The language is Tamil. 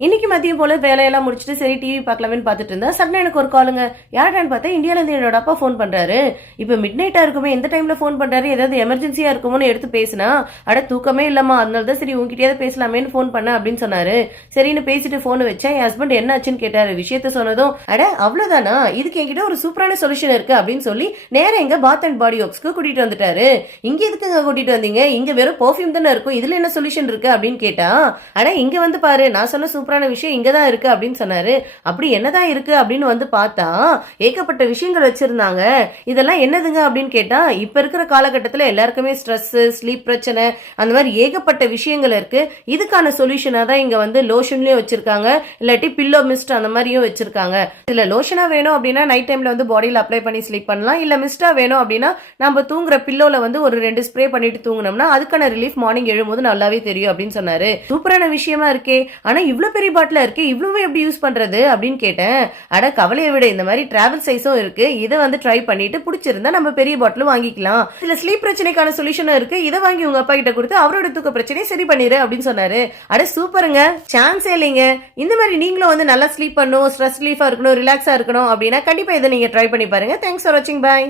இன்னைக்கு மதியம் போல வேலையெல்லாம் முடிச்சுட்டு சரி டிவி பார்க்கலாமேன்னு பார்த்துட்டு இருந்தேன். சடனா எனக்கு ஒரு காலுங்க. யாருடான்னு பார்த்தா இந்தியால இருந்து என்னோட அப்பா ஃபோன் பண்றாரு. இப்போ மிட் நைட்டா இருக்குமே, எந்த டைம்ல ஃபோன் பண்றாரு, ஏதாவது எமர்ஜென்சியா இருக்குமோன்னு எடுத்து பேசினா, அட தூக்கமே இல்லம்மா, அதனால தான் சரி உங்ககிட்டயாவது பேசலாமேன்னு ஃபோன் பண்ணேன் அப்படின்னு சொன்னாரு. சரின்னு பேசிட்டு ஃபோன் வச்சேன். என் ஹஸ்பண்ட் என்ன ஆச்சுன்னு கேட்டாரு. விஷயத்த சொன்னதும், அட அவ்வளவுதானா, இதுக்கு என்கிட்ட ஒரு சூப்பரான சொல்யூஷன் இருக்கு அப்படின்னு சொல்லி நேரம் எங்க பாத் அண்ட் பாடி ஒர்க்ஸ்க்கு கூட்டிட்டு வந்துட்டாரு. இங்க எதுக்குங்க கூட்டிட்டு வந்தீங்க, இங்க வெறும் பர்ஃபியூம் தானே இருக்கும், இதுல என்ன சொல்யூஷன் இருக்கு அப்படின்னு கேட்டா, அட இங்க வந்து பாரு, நான் சொன்ன சூப்பரான விஷயம் இங்கதான் இருக்கு அப்படின்னு சொன்னாரு. அப்படி என்னதான் இருக்கு அப்படின்னு வந்து பார்த்தா ஏகப்பட்ட விஷயங்கள் வச்சிருந்தாங்க. இதெல்லாம் என்னதுங்க அப்படின்னு கேட்டா, இப்ப இருக்கிற காலகட்டத்தில் எல்லாருக்குமே ஸ்ட்ரெஸ், ஸ்லீப் பிரச்சனை, அந்த மாதிரி ஏகப்பட்ட விஷயங்கள் இருக்கு. இதுக்கான சொல்யூஷனா தான் இங்க வந்து லோஷன்லயும் வச்சிருக்காங்க, இல்லாட்டி பில்லோ மிஸ்ட் அந்த மாதிரியும் வச்சிருக்காங்க. இதுல லோஷனா வேணும் அப்படின்னா நைட் டைம்ல வந்து பாடியில் அப்ளை பண்ணி ஸ்லீப் பண்ணலாம். இல்ல மிஸ்டா வேணும் அப்படின்னா நம்ம தூங்குற பில்லோல வந்து ஒரு 2 ஸ்ப்ரே பண்ணிட்டு தூங்கினோம்னா அதுக்கான ரிலீஃப் மார்னிங் எழும்போது நல்லாவே தெரியும் அப்படின்னு சொன்னாரு. சூப்பரான விஷயமா இருக்கே, ஆனா இவ்வளவு பெரிய பாட்டில இருக்கு, இவ்வளவு எப்படி யூஸ் பண்றது அப்படின்னு கேட்டேன். அட கவலையை விட, இந்த மாதிரி டிராவல் சைஸும் இருக்கு, இதை வந்து ட்ரை பண்ணிட்டு பிடிச்சிருந்தா நம்ம பெரிய பாட்டில் வாங்கிக்கலாம். இதுல ஸ்லீப் பிரச்சனைக்கான சொல்யூஷனும் இருக்கு, இதை வாங்கி உங்க அப்பா கிட்ட கொடுத்து அவரோட தூக்க பிரச்சனையை சரி பண்ணிரு அப்படின்னு சொன்னாரு. அட சூப்பருங்க, சான்ஸே இல்லைங்க. இந்த மாதிரி நீங்களும் வந்து நல்லா ஸ்லீப் பண்ணணும், ஸ்ட்ரெஸ் ரிலீஃபா இருக்கணும், ரிலாக்ஸா இருக்கணும் அப்படின்னா கண்டிப்பா இதை நீங்க ட்ரை பண்ணி பாருங்க. தேங்க்ஸ் ஃபார் வாட்சிங், பை.